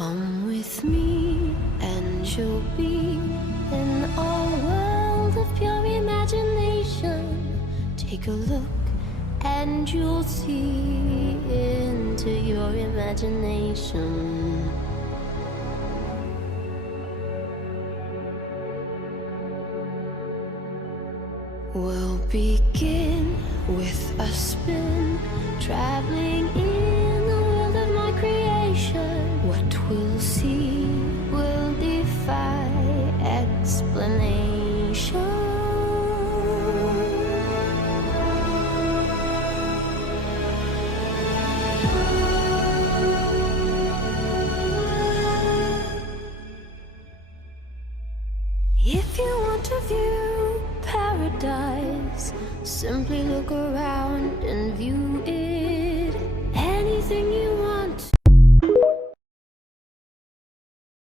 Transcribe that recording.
Come with me and you'll be in a world of pure imagination. Take a look and you'll see into your imagination. We'll begin with a spin, traveling in the world of my creation. What we'll see will defy explanation. If you want to view paradise, simply look around and view it. Anything you